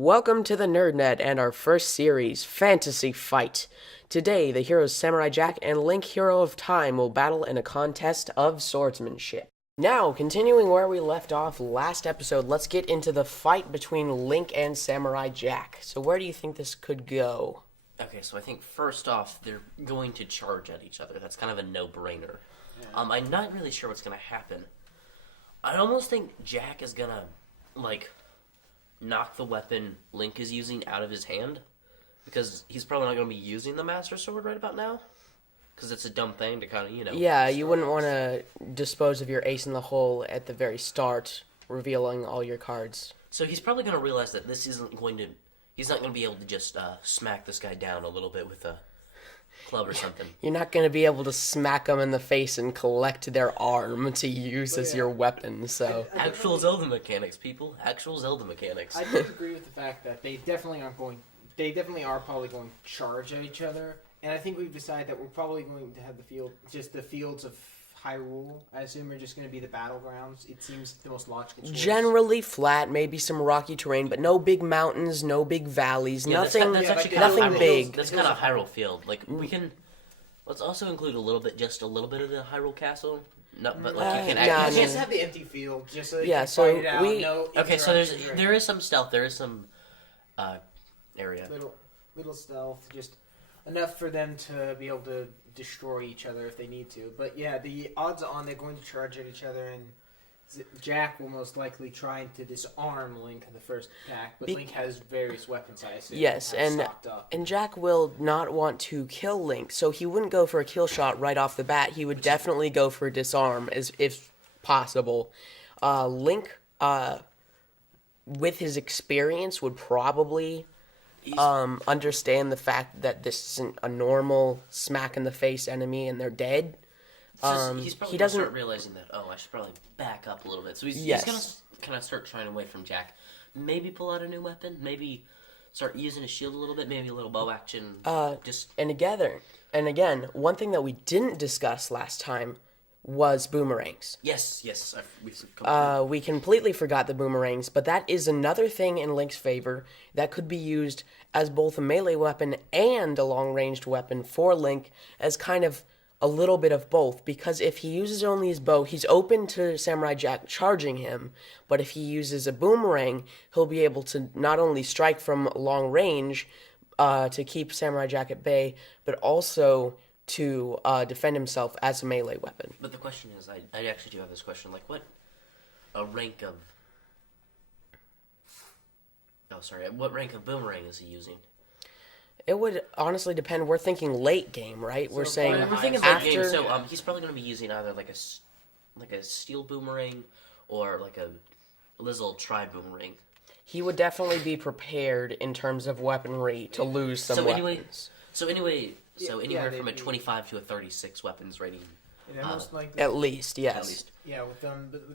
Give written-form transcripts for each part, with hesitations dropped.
Welcome to the NerdNet and our first series, Fantasy Fight. Today, the heroes Samurai Jack and Link, Hero of Time, will battle in a contest of swordsmanship. Now, continuing where we left off last episode, let's get into the fight between Link and Samurai Jack. So where do you think this could go? Okay, so I think first off, they're going to charge at each other. That's kind of a no-brainer. Yeah. I'm not really sure what's going to happen. I almost think Jack is going to, knock the weapon Link is using out of his hand. Because he's probably not going to be using the Master Sword right about now. Because it's a dumb thing to kind of, Yeah, you wouldn't want to dispose of your ace in the hole at the very start, revealing all your cards. So he's probably going to realize that this isn't going to... He's not going to be able to just smack this guy down a little bit with a club or something. You're not going to be able to smack them in the face and collect their arm to use as your weapon, so... Actual Zelda mechanics, people. Actual Zelda mechanics. I disagree with the fact that they definitely are probably going to charge at each other. And I think we've decided that we're probably going to have the fields of Hyrule, I assume, are just going to be the battlegrounds. It seems the most logical choice. Generally flat, maybe some rocky terrain, but no big mountains, no big valleys, nothing big. That's kind of Hyrule field. Let's also include a little bit of the Hyrule Castle. No, but you can actually just have the empty field, just so you can fight it out. Okay, so there is some stealth. There is some area. Little stealth, just enough for them to be able to destroy each other if they need to. But yeah, the odds are on they're going to charge at each other, and Jack will most likely try to disarm Link in the first attack, but Link has various weapons, I assume. Yes, and Jack will not want to kill Link, so he wouldn't go for a kill shot right off the bat. He would definitely go for a disarm, if possible. Link, with his experience, would probably... understand the fact that this isn't a normal smack in the face enemy and they're dead. He's probably going to start realizing that, I should probably back up a little bit. So he's going to kind of start trying away from Jack. Maybe pull out a new weapon. Maybe start using his shield a little bit. Maybe a little bow action. And again, one thing that we didn't discuss last time was boomerangs. Yes. We completely forgot the boomerangs, but that is another thing in Link's favor that could be used as both a melee weapon and a long-ranged weapon for Link as kind of a little bit of both, because if he uses only his bow, he's open to Samurai Jack charging him, but if he uses a boomerang, he'll be able to not only strike from long range to keep Samurai Jack at bay, but also to defend himself as a melee weapon. But the question is, I actually do have this question, what rank of boomerang is he using? It would honestly depend. We're thinking late game, right? We're saying we're thinking late game, so he's probably going to be using either like a steel boomerang or like a little tri-boomerang. He would definitely be prepared in terms of weaponry to lose some weapons. Anywhere from a 25 to a 36 weapons rating. Yeah, most likely. At least, yes. At least. Yeah, with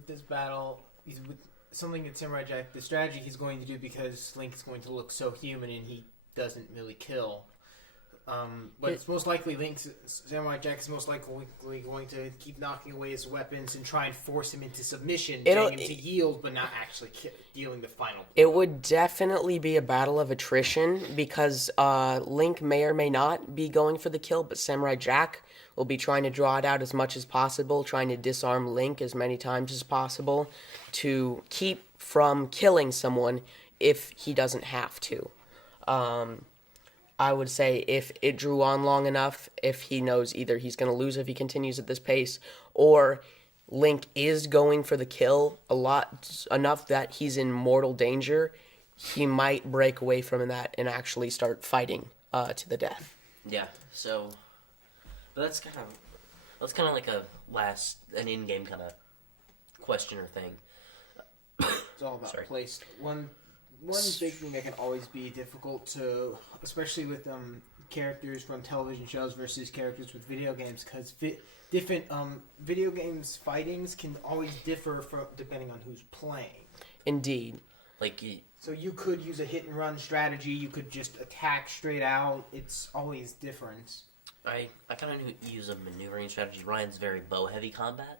this battle, with something that Samurai Jack, the strategy he's going to do, because Link is going to look so human and he doesn't really kill. But it's most likely Samurai Jack is most likely going to keep knocking away his weapons and try and force him into submission, getting him to yield, but not actually dealing the final blow. It would definitely be a battle of attrition, because Link may or may not be going for the kill, but Samurai Jack will be trying to draw it out as much as possible, trying to disarm Link as many times as possible to keep from killing someone if he doesn't have to. I would say if it drew on long enough, if he knows either he's going to lose if he continues at this pace, or Link is going for the kill enough that he's in mortal danger, he might break away from that and actually start fighting to the death. Yeah, so but that's kind of like an in-game kind of question or thing. It's all about place. One big thing that can always be difficult to, especially with characters from television shows versus characters with video games, because different video games fightings can always differ depending on who's playing. Indeed. So you could use a hit and run strategy. You could just attack straight out. It's always different. I kind of use a maneuvering strategy. Ryan's very bow-heavy combat.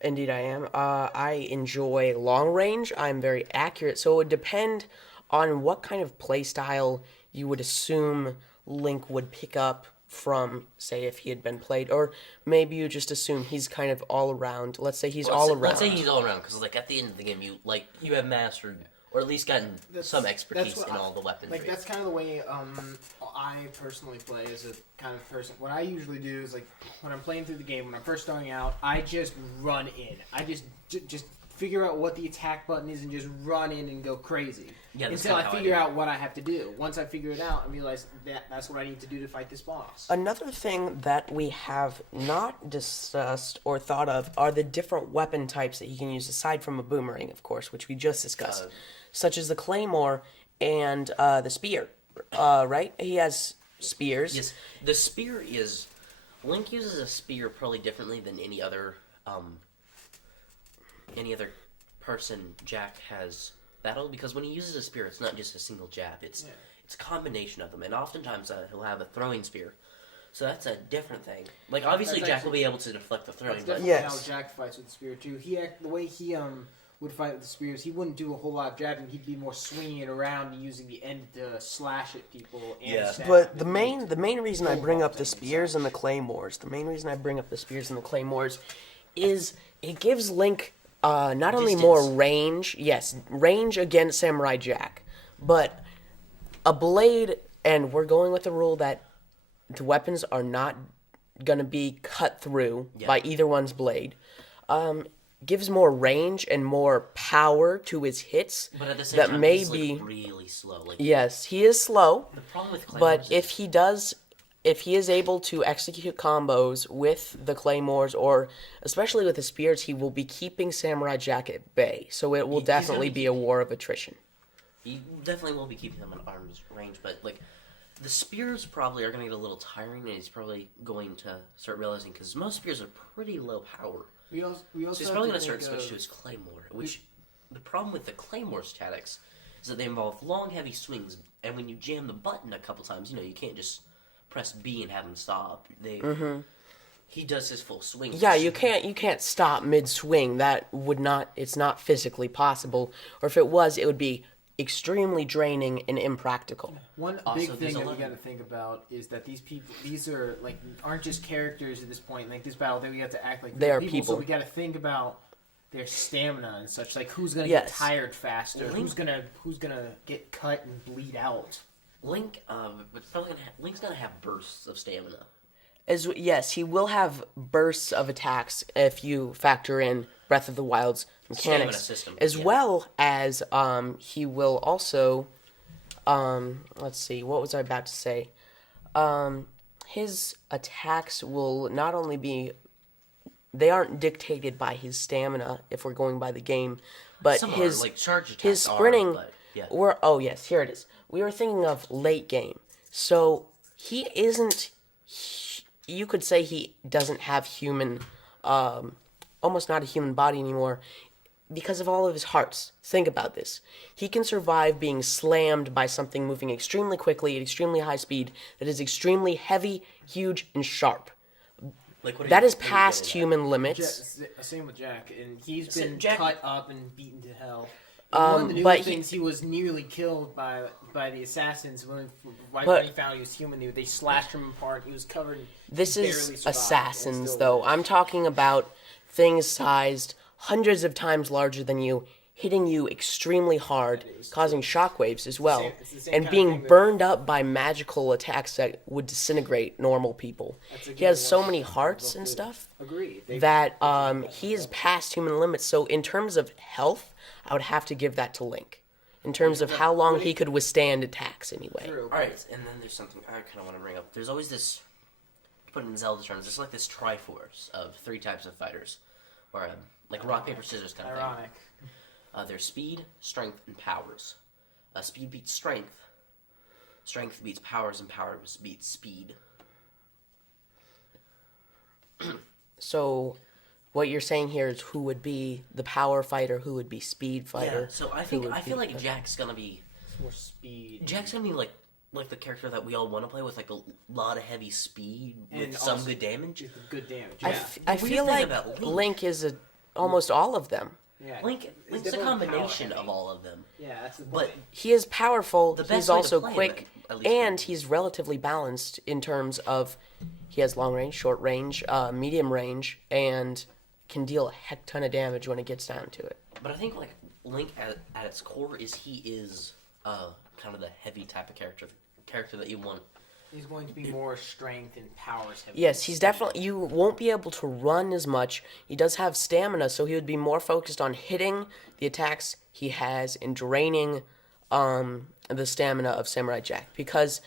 Indeed I am. I enjoy long range. I'm very accurate, so it would depend on what kind of playstyle you would assume Link would pick up from, say, if he had been played, or maybe you just assume he's kind of all around. Let's say he's all around. Let's say he's all around, because at the end of the game, you have mastered, or at least gotten some expertise in all the weaponry. That's kind of the way I personally play as a kind of person. What I usually do is, when I'm playing through the game, when I'm first starting out, I just run in. I just figure out what the attack button is and just run in and go crazy. Yeah, until I figure out what I have to do. Once I figure it out, I realize that's what I need to do to fight this boss. Another thing that we have not discussed or thought of are the different weapon types that you can use, aside from a boomerang, of course, which we just discussed, such as the claymore and the spear, right? He has spears. Yes, the spear is... Link uses a spear probably differently than any other person Jack has battled, because when he uses a spear, it's not just a single jab, it's a combination of them, and oftentimes he'll have a throwing spear, so that's a different thing. Obviously Jack will be able to deflect the throwing, but how Jack fights with the spear too. The way he would fight with the spears, he wouldn't do a whole lot of jabbing, he'd be more swinging it around and using the end to slash at people and stab. But the main reason I bring up the spears and the claymores, is it gives Link not only more range, range against Samurai Jack, but a blade, and we're going with the rule that the weapons are not going to be cut through by either one's blade, gives more range and more power to his hits. But at the same time, he's really slow. Yes, he is slow, the problem with but if he is able to execute combos with the claymores, or especially with the spears, he will be keeping Samurai Jack at bay. So it will definitely be a war of attrition. He definitely will be keeping him at arm's range, but the spears probably are going to get a little tiring, and he's probably going to start realizing, because most spears are pretty low power. So he's probably going to start switch to his claymore, which the problem with the claymore statics is that they involve long, heavy swings, and when you jam the button a couple times, you can't just press B and have him stop. He does his full swing. Yeah, you can't stop mid swing. It's not physically possible. Or if it was, it would be extremely draining and impractical. One big thing that we got to think about is that these are aren't just characters at this point. This battle, that we have to act like they are people. So we got to think about their stamina and such. Who's gonna get tired faster? Who's gonna get cut and bleed out? Link's gonna have bursts of stamina. Yes, he will have bursts of attacks if you factor in Breath of the Wild's mechanics, system, well as he will also. Let's see, what was I about to say? His attacks will not only be. They aren't dictated by his stamina if we're going by the game, but his charge attacks his sprinting. Are, Here it is. We were thinking of late game. So he isn't... You could say he doesn't have human... almost not a human body anymore because of all of his hearts. Think about this. He can survive being slammed by something moving extremely quickly at extremely high speed that is extremely heavy, huge, and sharp. That is past human limits. Same with Jack, and he's been cut up and beaten to hell. One of the new things, he was nearly killed by the assassins when he found he was human. They slashed him apart. He was covered. This is assassins, though. I'm talking about things sized hundreds of times larger than you, hitting you extremely hard, causing shockwaves as well, and being burned up by magical attacks that would disintegrate normal people. He has so many hearts and stuff that he is past human limits. So in terms of health, I would have to give that to Link. In terms of how long he could withstand attacks anyway. Alright, and then there's something I kind of want to bring up. There's always this, put it in Zelda terms, there's this Triforce of 3 types of fighters. Or rock, paper, scissors kind of thing. There's speed, strength, and powers. Speed beats strength. Strength beats powers, and powers beats speed. So, what you're saying here is who would be the power fighter, who would be speed fighter. Yeah, so I feel like Jack's gonna be more speed. Jack's gonna be like the character that we all want to play with, a lot of heavy speed with some good damage. Good damage. Yeah. I feel like Link is almost all of them. Yeah, Link's a combination of all of them. Yeah, that's the point. But he is powerful, he's also quick, him, and he's relatively balanced in terms of he has long range, short range, medium range, and can deal a heck ton of damage when it gets down to it. But I think like Link at its core he is kind of the heavy type of character that you want. He's going to be more strength and powers heavy. Yes, he's definitely... You won't be able to run as much. He does have stamina, so he would be more focused on hitting the attacks he has and draining the stamina of Samurai Jack. Because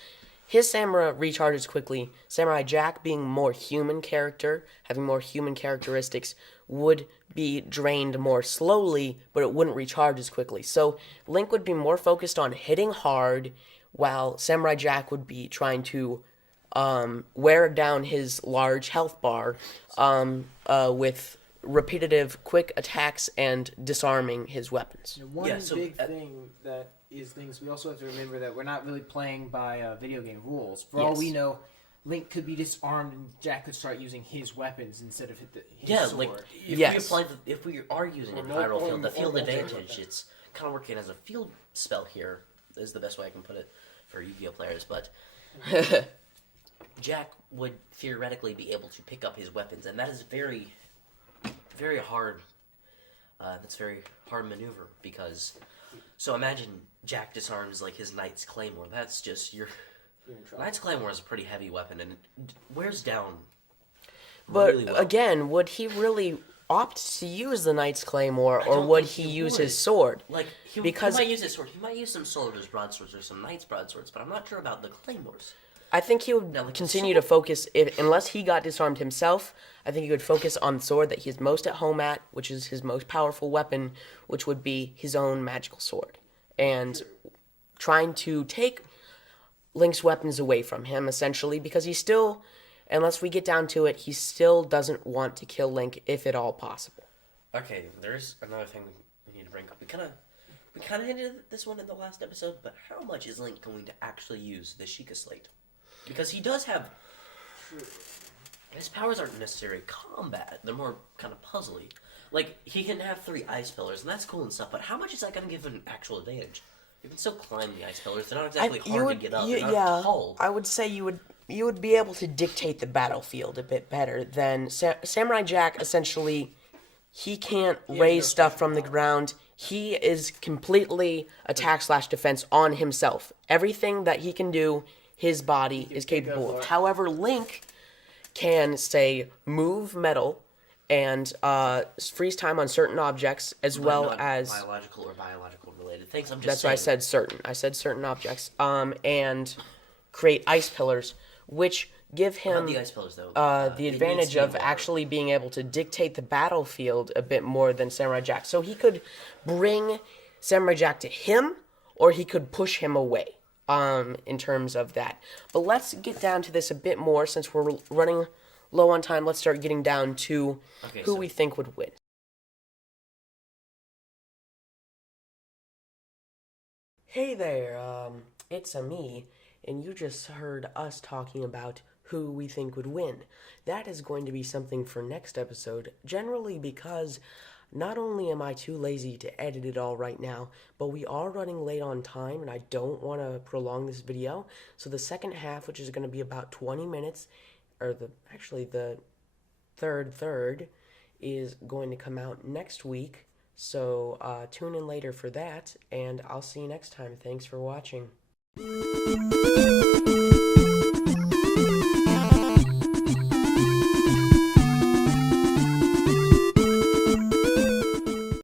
his stamina recharges quickly. Samurai Jack, being more human character, having more human characteristics, would be drained more slowly, but it wouldn't recharge as quickly. So Link would be more focused on hitting hard, while Samurai Jack would be trying to wear down his large health bar with repetitive quick attacks and disarming his weapons. One big thing that is things we also have to remember that we're not really playing by video game rules. For all we know, Link could be disarmed and Jack could start using his weapons instead of his sword. Like if we are using a viral field, the field advantage, it's kind of working as a field spell here is the best way I can put it for Yu-Gi-Oh players, but Jack would theoretically be able to pick up his weapons, and that is very, very hard. That's very hard maneuver because. So imagine Jack disarms like his Knight's Claymore. That's just Knight's Claymore is a pretty heavy weapon, and it wears down. But really well. Again, would he really opt to use the Knight's Claymore, or would he use his sword? Like he might use his sword. He might use some soldiers' broadswords or some knights' broadswords, but I'm not sure about the claymores. I think he would continue to focus, unless he got disarmed himself, I think he would focus on the sword that he's most at home at, which is his most powerful weapon, which would be his own magical sword. And trying to take Link's weapons away from him, essentially, because he still, unless we get down to it, he still doesn't want to kill Link, if at all possible. Okay, there's another thing we need to bring up. We kind of hinted at this one in the last episode, but how much is Link going to actually use the Sheikah Slate? Because he does have... His powers aren't necessarily combat. They're more kind of puzzly. Like, he can have 3 ice pillars, and that's cool and stuff, but how much is that going to give him actual advantage? You can still climb the ice pillars. They're not exactly hard to get up. They're not tall. I would say you would be able to dictate the battlefield a bit better than... Samurai Jack, essentially, he can't raise stuff from the ground. He is completely attack/defense on himself. Everything that he can do... his body is capable of. However, Link can, say, move metal and freeze time on certain objects, as well as... biological or biological related things. That's why I said certain. I said certain objects. And create ice pillars, which give him the ice pillars, though. The advantage of actually being able to dictate the battlefield a bit more than Samurai Jack. So he could bring Samurai Jack to him, or he could push him away. In terms of that. But let's get down to this a bit more since we're running low on time. Let's start getting down to who we think would win. Hey there, it's me, and you just heard us talking about who we think would win. That is going to be something for next episode, generally because not only am I too lazy to edit it all right now, but we are running late on time, and I don't want to prolong this video. So the second half, which is going to be about 20 minutes, or the third, is going to come out next week. So tune in later for that, and I'll see you next time. Thanks for watching.